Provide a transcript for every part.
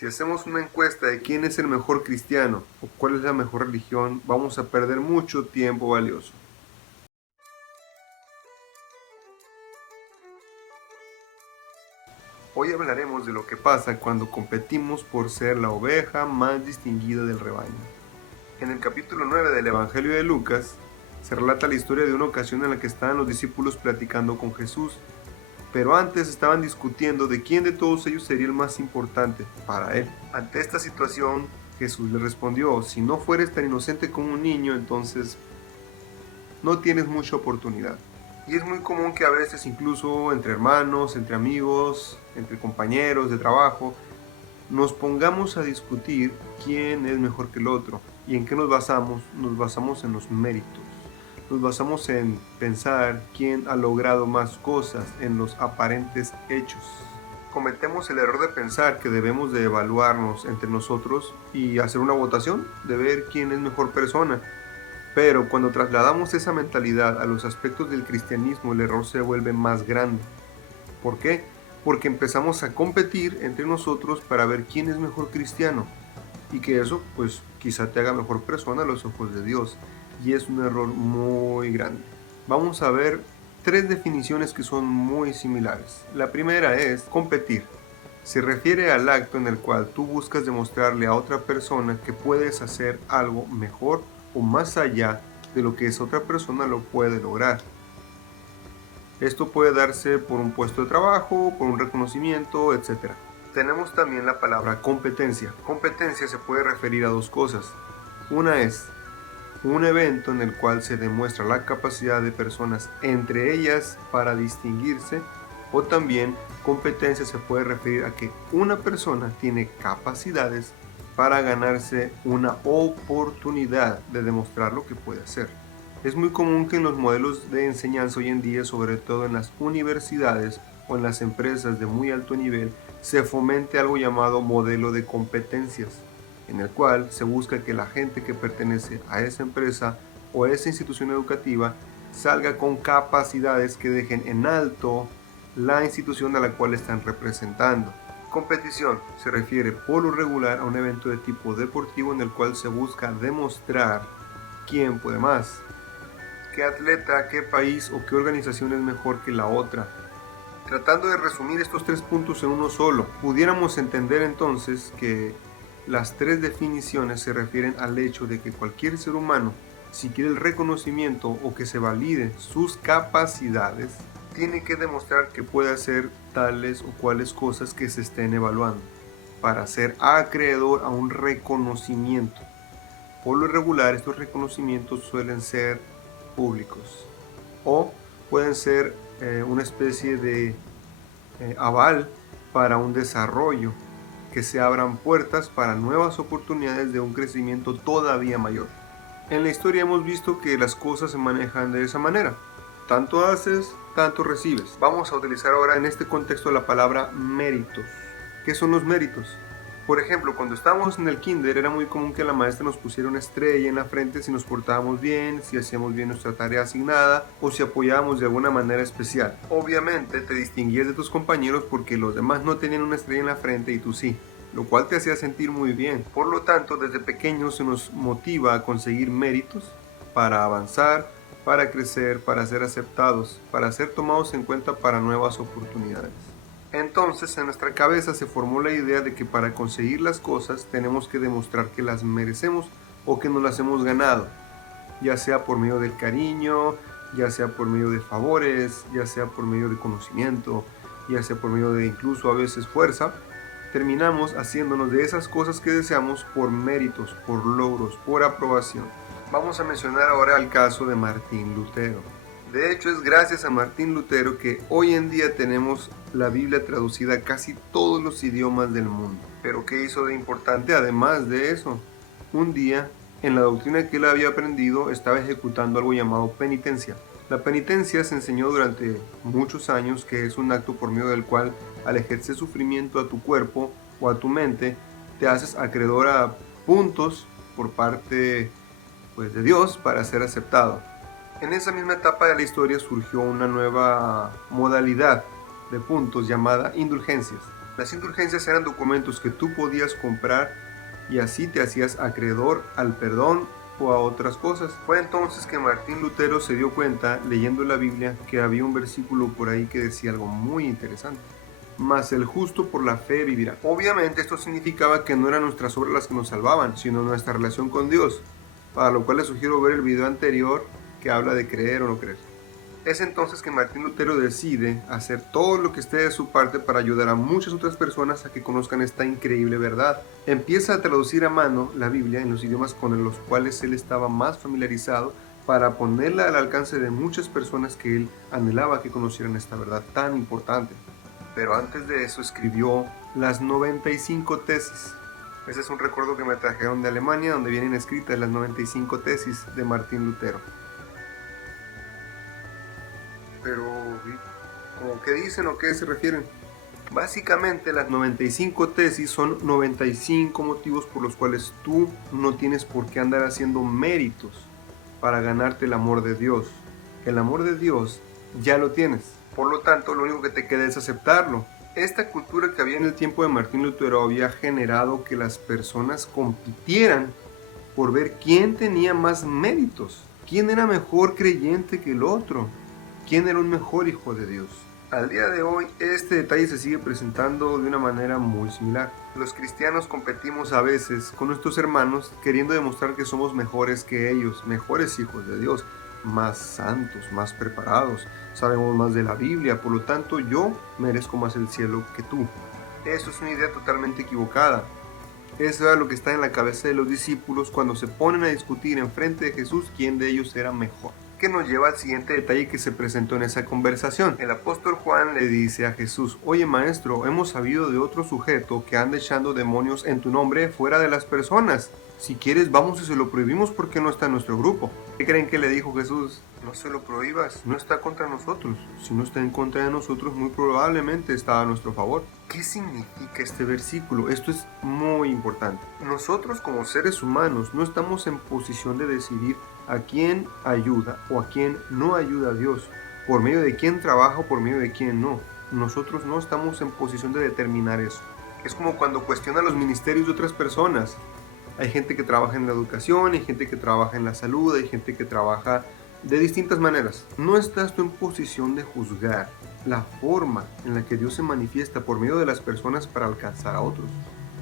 Si hacemos una encuesta de quién es el mejor cristiano o cuál es la mejor religión, vamos a perder mucho tiempo valioso. Hoy hablaremos de lo que pasa cuando competimos por ser la oveja más distinguida del rebaño. En el capítulo 9 del Evangelio de Lucas, se relata la historia de una ocasión en la que estaban los discípulos platicando con Jesús, pero antes estaban discutiendo de quién de todos ellos sería el más importante para él. Ante esta situación, Jesús le respondió: si no fueres tan inocente como un niño, entonces no tienes mucha oportunidad. Y es muy común que a veces, incluso entre hermanos, entre amigos, entre compañeros de trabajo, nos pongamos a discutir quién es mejor que el otro. ¿Y en qué nos basamos? Nos basamos en los méritos. Nos basamos en pensar quién ha logrado más cosas, en los aparentes hechos. Cometemos el error de pensar que debemos de evaluarnos entre nosotros y hacer una votación de ver quién es mejor persona. Pero cuando trasladamos esa mentalidad a los aspectos del cristianismo, el error se vuelve más grande. ¿Por qué? Porque empezamos a competir entre nosotros para ver quién es mejor cristiano. Y que eso, pues, quizá te haga mejor persona a los ojos de Dios. Y es un error muy grande. Vamos a ver 3 definiciones que son muy similares. La primera es competir. Se refiere al acto en el cual tú buscas demostrarle a otra persona que puedes hacer algo mejor o más allá de lo que esa otra persona lo puede lograr. Esto puede darse por un puesto de trabajo, por un reconocimiento, etc. Tenemos también la palabra competencia. Competencia se puede referir a 2 cosas. Una es un evento en el cual se demuestra la capacidad de personas entre ellas para distinguirse, o también competencia se puede referir a que una persona tiene capacidades para ganarse una oportunidad de demostrar lo que puede hacer. Es muy común que en los modelos de enseñanza hoy en día, sobre todo en las universidades o en las empresas de muy alto nivel, se fomente algo llamado modelo de competencias, en el cual se busca que la gente que pertenece a esa empresa o a esa institución educativa salga con capacidades que dejen en alto la institución a la cual están representando. Competición se refiere por lo regular a un evento de tipo deportivo en el cual se busca demostrar quién puede más, qué atleta, qué país o qué organización es mejor que la otra. Tratando de resumir estos 3 puntos en uno solo, pudiéramos entender entonces que las 3 definiciones se refieren al hecho de que cualquier ser humano, si quiere el reconocimiento o que se valide sus capacidades, tiene que demostrar que puede hacer tales o cuales cosas que se estén evaluando para ser acreedor a un reconocimiento. Por lo regular, estos reconocimientos suelen ser públicos o pueden ser una especie de aval para un desarrollo, que se abran puertas para nuevas oportunidades de un crecimiento todavía mayor. En la historia hemos visto que las cosas se manejan de esa manera. Tanto haces, tanto recibes. Vamos a utilizar ahora en este contexto la palabra méritos. ¿Qué son los méritos? Por ejemplo, cuando estábamos en el kinder era muy común que la maestra nos pusiera una estrella en la frente si nos portábamos bien, si hacíamos bien nuestra tarea asignada o si apoyábamos de alguna manera especial. Obviamente te distinguías de tus compañeros porque los demás no tenían una estrella en la frente y tú sí, lo cual te hacía sentir muy bien. Por lo tanto, desde pequeños se nos motiva a conseguir méritos para avanzar, para crecer, para ser aceptados, para ser tomados en cuenta para nuevas oportunidades. Entonces en nuestra cabeza se formó la idea de que para conseguir las cosas tenemos que demostrar que las merecemos o que nos las hemos ganado, ya sea por medio del cariño, ya sea por medio de favores, ya sea por medio de conocimiento, ya sea por medio de incluso a veces fuerza. Terminamos haciéndonos de esas cosas que deseamos por méritos, por logros, por aprobación. Vamos a mencionar ahora el caso de Martín Lutero. De hecho, es gracias a Martín Lutero que hoy en día tenemos la Biblia traducida a casi todos los idiomas del mundo. Pero ¿qué hizo de importante además de eso? Un día, en la doctrina que él había aprendido, estaba ejecutando algo llamado penitencia. La penitencia se enseñó durante muchos años que es un acto por medio del cual, al ejercer sufrimiento a tu cuerpo o a tu mente, te haces acreedor a puntos por parte de Dios para ser aceptado. En esa misma etapa de la historia surgió una nueva modalidad de puntos llamada indulgencias. Las indulgencias eran documentos que tú podías comprar y así te hacías acreedor al perdón o a otras cosas. Fue entonces que Martín Lutero se dio cuenta, leyendo la Biblia, que había un versículo por ahí que decía algo muy interesante. Mas el justo por la fe vivirá. Obviamente esto significaba que no eran nuestras obras las que nos salvaban, sino nuestra relación con Dios, para lo cual les sugiero ver el video anterior que habla de creer o no creer. Es entonces que Martín Lutero decide hacer todo lo que esté de su parte para ayudar a muchas otras personas a que conozcan esta increíble verdad. Empieza a traducir a mano la Biblia en los idiomas con los cuales él estaba más familiarizado para ponerla al alcance de muchas personas que él anhelaba que conocieran esta verdad tan importante. Pero antes de eso escribió las 95 tesis. Ese es un recuerdo que me trajeron de Alemania, donde vienen escritas las 95 tesis de Martín Lutero. Pero, ¿cómo qué dicen o qué se refieren? Básicamente las 95 tesis son 95 motivos por los cuales tú no tienes por qué andar haciendo méritos para ganarte el amor de Dios. El amor de Dios ya lo tienes. Por lo tanto, lo único que te queda es aceptarlo. Esta cultura que había en el tiempo de Martín Lutero había generado que las personas compitieran por ver quién tenía más méritos, quién era mejor creyente que el otro, quién era un mejor hijo de Dios. Al día de hoy, este detalle se sigue presentando de una manera muy similar. Los cristianos competimos a veces con nuestros hermanos queriendo demostrar que somos mejores que ellos, mejores hijos de Dios, más santos, más preparados, sabemos más de la Biblia, por lo tanto yo merezco más el cielo que tú. Eso es una idea totalmente equivocada. Eso era lo que está en la cabeza de los discípulos cuando se ponen a discutir enfrente de Jesús quién de ellos era mejor. Que nos lleva al siguiente detalle que se presentó en esa conversación. El apóstol Juan le dice a Jesús: oye maestro, hemos sabido de otro sujeto que anda echando demonios en tu nombre fuera de las personas. Si quieres vamos y se lo prohibimos porque no está en nuestro grupo. ¿Qué creen que le dijo Jesús? No se lo prohíbas, no está contra nosotros. Si no está en contra de nosotros, muy probablemente está a nuestro favor. ¿Qué significa este versículo? Esto es muy importante. Nosotros como seres humanos no estamos en posición de decidir a quién ayuda o a quién no ayuda a Dios, por medio de quién trabaja o por medio de quién no. Nosotros no estamos en posición de determinar eso. Es como cuando cuestiona los ministerios de otras personas. Hay gente que trabaja en la educación, hay gente que trabaja en la salud, hay gente que trabaja de distintas maneras. No estás tú en posición de juzgar la forma en la que Dios se manifiesta por medio de las personas para alcanzar a otros.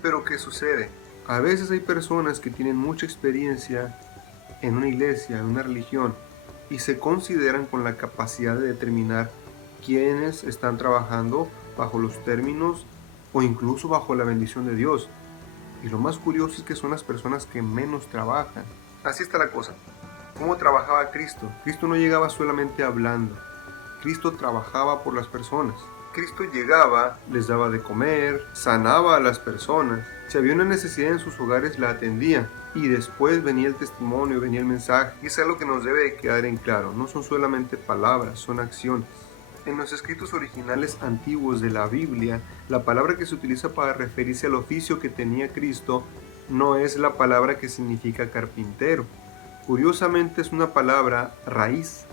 Pero ¿qué sucede? A veces hay personas que tienen mucha experiencia en una iglesia, en una religión, y se consideran con la capacidad de determinar quiénes están trabajando bajo los términos o incluso bajo la bendición de Dios. Y lo más curioso es que son las personas que menos trabajan. Así está la cosa. ¿Cómo trabajaba Cristo? Cristo no llegaba solamente hablando. Cristo trabajaba por las personas. Cristo llegaba, les daba de comer, sanaba a las personas. Si había una necesidad en sus hogares, la atendía. Y después venía el testimonio, venía el mensaje. Y es algo que nos debe quedar en claro. No son solamente palabras, son acciones. En los escritos originales antiguos de la Biblia, la palabra que se utiliza para referirse al oficio que tenía Cristo no es la palabra que significa carpintero. Curiosamente es una palabra raíz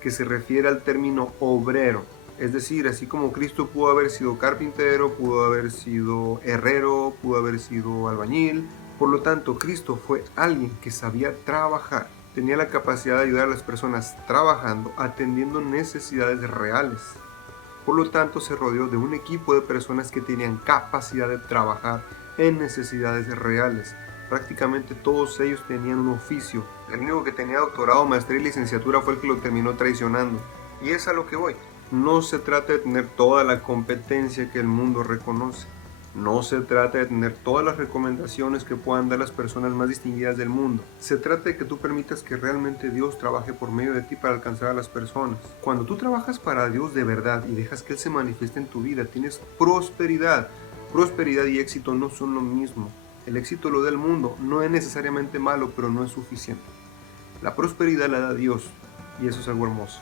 que se refiere al término obrero. Es decir, así como Cristo pudo haber sido carpintero, pudo haber sido herrero, pudo haber sido albañil. Por lo tanto, Cristo fue alguien que sabía trabajar. Tenía la capacidad de ayudar a las personas trabajando, atendiendo necesidades reales. Por lo tanto, se rodeó de un equipo de personas que tenían capacidad de trabajar en necesidades reales. Prácticamente todos ellos tenían un oficio. El único que tenía doctorado, maestría y licenciatura fue el que lo terminó traicionando. Y es a lo que voy. No se trata de tener toda la competencia que el mundo reconoce. No se trata de tener todas las recomendaciones que puedan dar las personas más distinguidas del mundo. Se trata de que tú permitas que realmente Dios trabaje por medio de ti para alcanzar a las personas. Cuando tú trabajas para Dios de verdad y dejas que Él se manifieste en tu vida, tienes prosperidad. Prosperidad y éxito no son lo mismo. El éxito lo da el mundo, no es necesariamente malo, pero no es suficiente. La prosperidad la da Dios y eso es algo hermoso.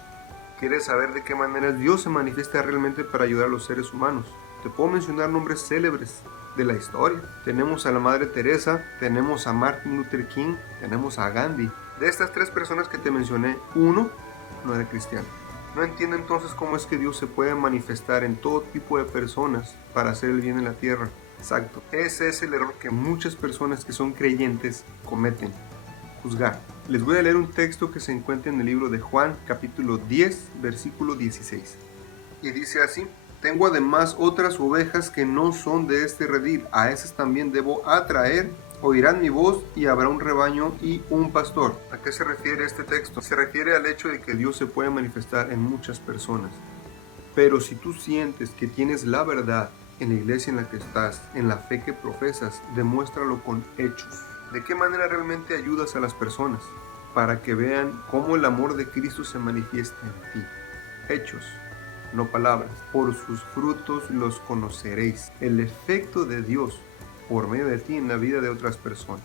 ¿Quieres saber de qué manera Dios se manifiesta realmente para ayudar a los seres humanos? Te puedo mencionar nombres célebres de la historia. Tenemos a la Madre Teresa, tenemos a Martin Luther King, tenemos a Gandhi. De estas tres personas que te mencioné, uno no era cristiano. No entiendo entonces cómo es que Dios se puede manifestar en todo tipo de personas para hacer el bien en la tierra. Exacto. Ese es el error que muchas personas que son creyentes cometen. Juzgar. Les voy a leer un texto que se encuentra en el libro de Juan, capítulo 10, versículo 16. Y dice así: tengo además otras ovejas que no son de este redil, a esas también debo atraer, oirán mi voz y habrá un rebaño y un pastor. ¿A qué se refiere este texto? Se refiere al hecho de que Dios se puede manifestar en muchas personas. Pero si tú sientes que tienes la verdad en la iglesia en la que estás, en la fe que profesas, demuéstralo con hechos. ¿De qué manera realmente ayudas a las personas? Para que vean cómo el amor de Cristo se manifiesta en ti. Hechos, no palabras. Por sus frutos los conoceréis. El efecto de Dios por medio de ti en la vida de otras personas.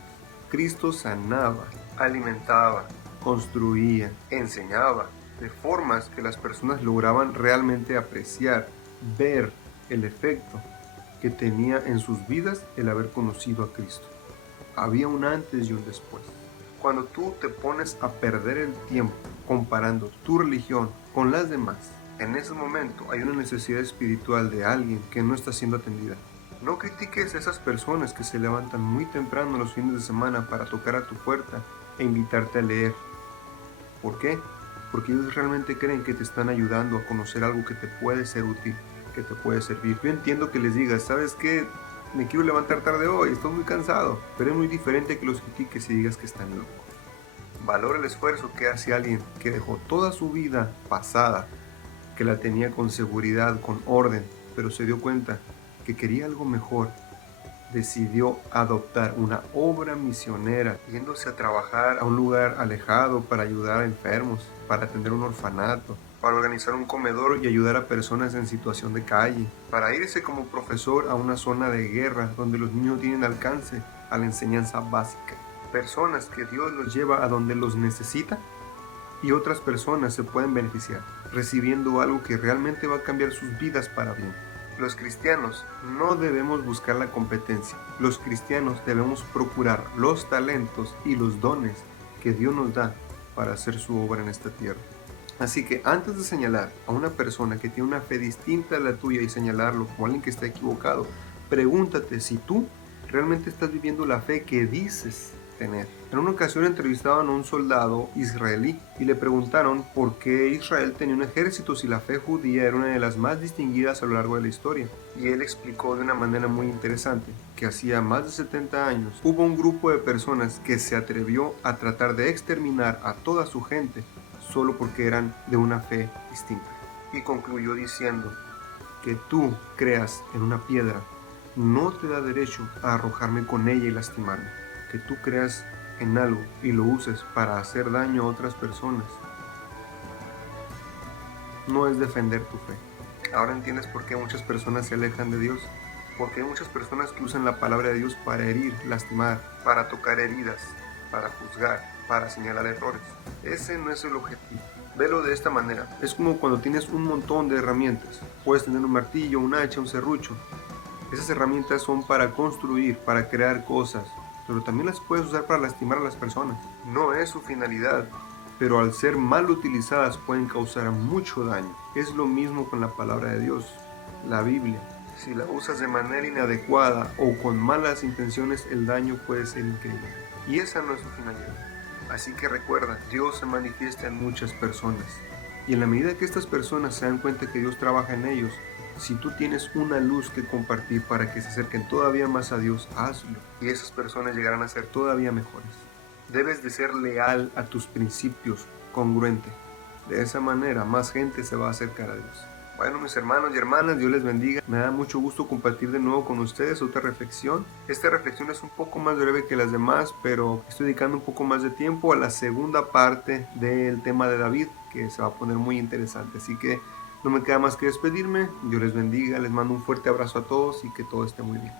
Cristo sanaba, alimentaba, construía, enseñaba, de formas que las personas lograban realmente apreciar, ver el efecto que tenía en sus vidas el haber conocido a Cristo. Había un antes y un después. Cuando tú te pones a perder el tiempo comparando tu religión con las demás, en ese momento hay una necesidad espiritual de alguien que no está siendo atendida. No critiques a esas personas que se levantan muy temprano los fines de semana para tocar a tu puerta e invitarte a leer. ¿Por qué? Porque ellos realmente creen que te están ayudando a conocer algo que te puede ser útil, que te puede servir. Yo entiendo que les digas, ¿sabes qué? Me quiero levantar tarde hoy, estoy muy cansado, pero es muy diferente que los critiques y digas que están locos. Valora el esfuerzo que hace alguien que dejó toda su vida pasada, que la tenía con seguridad, con orden, pero se dio cuenta que quería algo mejor. Decidió adoptar una obra misionera, yéndose a trabajar a un lugar alejado para ayudar a enfermos, para atender un orfanato, para organizar un comedor y ayudar a personas en situación de calle, para irse como profesor a una zona de guerra donde los niños tienen alcance a la enseñanza básica. Personas que Dios los lleva a donde los necesita y otras personas se pueden beneficiar, recibiendo algo que realmente va a cambiar sus vidas para bien. Los cristianos no debemos buscar la competencia. Los cristianos debemos procurar los talentos y los dones que Dios nos da para hacer su obra en esta tierra. Así que antes de señalar a una persona que tiene una fe distinta a la tuya y señalarlo como alguien que está equivocado, pregúntate si tú realmente estás viviendo la fe que dices tener. En una ocasión entrevistaban a un soldado israelí y le preguntaron por qué Israel tenía un ejército si la fe judía era una de las más distinguidas a lo largo de la historia. Y él explicó de una manera muy interesante que hacía más de 70 años hubo un grupo de personas que se atrevió a tratar de exterminar a toda su gente solo porque eran de una fe distinta. Y concluyó diciendo: que tú creas en una piedra no te da derecho a arrojarme con ella y lastimarme. Que tú creas en algo y lo uses para hacer daño a otras personas no es defender tu fe. Ahora entiendes por qué muchas personas se alejan de Dios. Porque hay muchas personas que usan la palabra de Dios para herir, lastimar, para tocar heridas, para juzgar, para señalar errores. Ese no es el objetivo. Velo de esta manera. Es como cuando tienes un montón de herramientas. Puedes tener un martillo, un hacha, un serrucho. Esas herramientas son para construir, para crear cosas, pero también las puedes usar para lastimar a las personas. No es su finalidad, pero al ser mal utilizadas pueden causar mucho daño. Es lo mismo con la palabra de Dios, la Biblia. Si la usas de manera inadecuada o con malas intenciones, el daño puede ser increíble. Y esa no es su finalidad. Así que recuerda, Dios se manifiesta en muchas personas. Y en la medida que estas personas se dan cuenta que Dios trabaja en ellos, si tú tienes una luz que compartir para que se acerquen todavía más a Dios, hazlo. Y esas personas llegarán a ser todavía mejores. Debes de ser leal a tus principios, congruente. De esa manera, más gente se va a acercar a Dios. Bueno, mis hermanos y hermanas, Dios les bendiga. Me da mucho gusto compartir de nuevo con ustedes otra reflexión. Esta reflexión es un poco más breve que las demás, pero estoy dedicando un poco más de tiempo a la segunda parte del tema de David, que se va a poner muy interesante. Así que no me queda más que despedirme. Dios les bendiga, les mando un fuerte abrazo a todos y que todo esté muy bien.